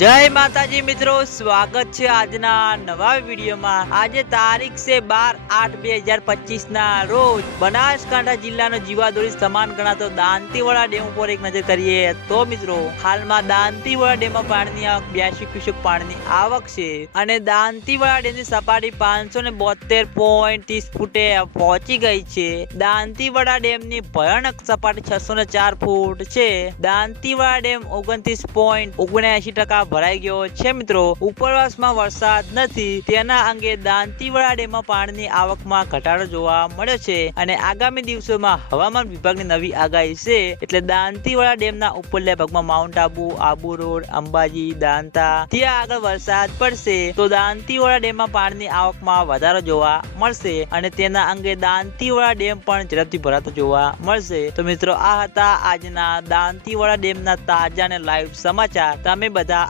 જય માતાજી મિત્રો, સ્વાગત છે આજના નવા વિડીયોમાં. આજે તારીખ છે બાર આઠ બે હજાર પચીસ ના રોજ બનાસકાંઠા જિલ્લાનો જીવાદોરી સમાન ગણાતો દાંતીવાડા ડેમ ઉપર એક નજર કરીએ તો મિત્રો, હાલમાં દાંતીવાડા ડેમમાં પાણીની આવક બ્યાસી ક્યુસેક પાણીની આવક છે. અને દાંતીવાડા ડેમની સપાટી પાંચસો ને બોતેર પોઈન્ટ ત્રીસ ફૂટે પહોંચી ગઈ છે. દાંતીવાડા ડેમની ભયાનક સપાટી છસો ને ચાર ફૂટ છે. દાંતીવાડા ડેમ ઓગણત્રીસ પોઈન્ટ ઓગણએસી ટકા ભરાઈ ગયો છે મિત્રો. ઉપરવાસમાં વરસાદ નથી. તેના અંગે દાંતીવાડા ડેમમાં પાણીની આવકમાં ઘટાડો જોવા મળ્યો છે અને આગામી દિવસોમાં હવામાન વિભાગની નવી આગાહી છે. એટલે દાંતીવાડા ડેમના ઉપરલા ભાગમાં માઉન્ટ આબુ આબુ રોડ, અંબાજી, દાંતા, ત્યાં આગળ વરસાદ પડશે. તો દાંતીવાડા ડેમમાં પાણીની આવકમાં વધારો જોવા મળશે અને તેના અંગે દાંતીવાડા ડેમ પણ ઝડપથી ભરાતો જોવા મળશે. તો મિત્રો, આ હતા આજના દાંતીવાડા ડેમના તાજા અને લાઈવ સમાચાર. તમે બધા